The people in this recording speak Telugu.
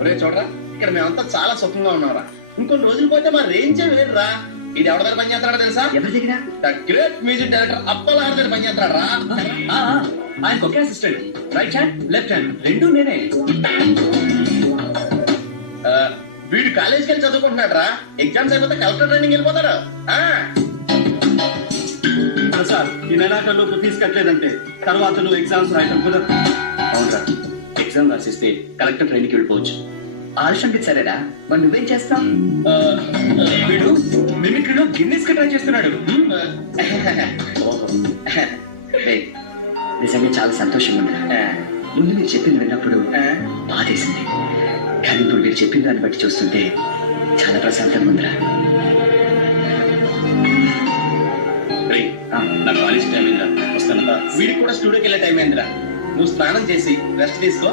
ఒరే చూడరా, ఇక్కడ మేమంతా చాలా సుఖంగా ఉన్నారా. ఇంకొన్ని రోజులు పోతే మా రేంజే వేరురా. ఇది ఎవరి దగ్గర పనిచేస్తాడో తెలుసా? ఎవరి దగ్గర? The great music director Appalanaidu దగ్గర పనిచేస్తాడు రా. ఆయన ఒకే assistant, right hand left hand రెండు నేనే. వీడు కాలేజ్కి వెళ్ళి చదువుకుంటున్నాడు రా. ఎగ్జామ్స్ అయిపోతే కలెక్టర్ ట్రైనింగ్ వెళ్ళిపోతాడు. సార్ ఈ నెలాఖరులోపు ఫీజు కట్టలేదంటే తర్వాత నువ్వు ఎగ్జామ్స్ రాయటం కుదరదు. అవునరా, ఎగ్జామ్ రాసిస్తే కలెక్టర్ ట్రైన్కి వెళ్ళిపోవచ్చు. ఆల్షన్ సరేరా, మరి నువ్వేం చేస్తావు? వీడు మిమిక్రీలో గిన్నెస్ కి ట్రై చేస్తున్నాడు. నిజంగా చాలా సంతోషంగా ఉందిరా. ముందు మీరు చెప్పింది విన్నప్పుడు బాధేసింది, కానీ ఇప్పుడు మీరు చెప్పిన దాన్ని బట్టి చూస్తుంటే చాలా ప్రశాంతంగా ఉందిరా. నా కాలేజ్ టైం అయిందా, వస్తాను. వీడికి కూడా స్టూడియోకి వెళ్ళే టైం అయిందిరా. నువ్వు స్నానం చేసి రెస్ట్ తీసుకో.